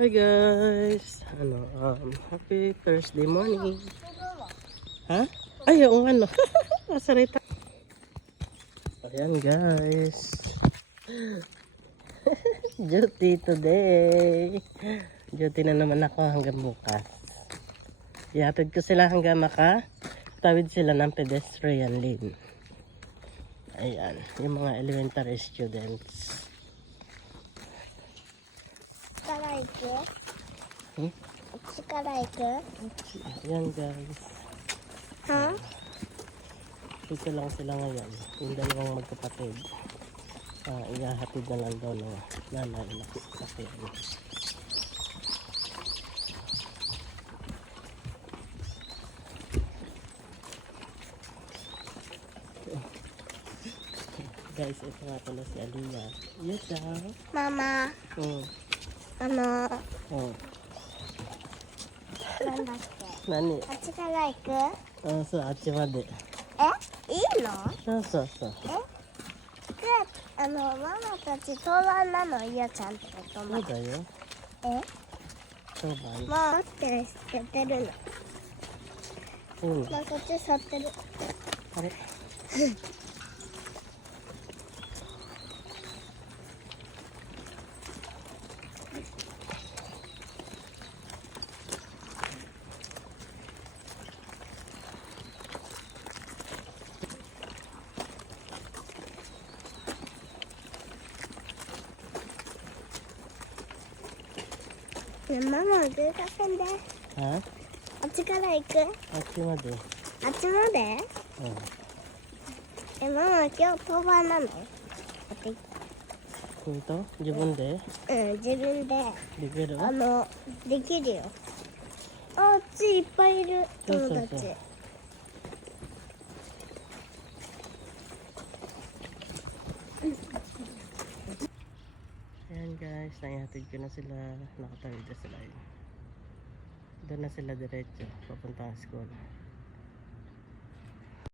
Hi guys! Ano, um, happy Thursday morning. Ha? Ay, oo ano. Masarita. Ayan guys. Duty today. Duty na naman ako hanggang bukas. Ihatid ko sila hanggang maka. Tawid sila ng pedestrian lane. Ayan, yung mga elementary students. 갈게. 응? 같이 갈아입게. Ayan guys. Ha? Dito lang sila ngayon. Yung dalawang magkapatid. Ah, iyahatid na lang daw ng nanay na kapatid. guys, ito pala si Alina. Yes. Ah. Mama. Oh. あのー、うん。なんだっけ？何？あっちから行く？あそうあっちまで。え？いいの？そうそうそう。え？であのママたち当番なの？ゆうちゃんってことそうだよ。え？当番。もうまって捨ててるの。うん、なんこっち座ってる。あれ？ねママ動かせんで Ha? あっちから行く？At siya de. あっちまで？Oh. えママ今日当番なの？Ito, jibon de. うん自分で Bigero. あのできるよああっちいっぱいいるそうそう友達そう Ayan guys, naihatid ko na sila. Nakatawid na sila yun. Doon na sila diretso, papuntang school.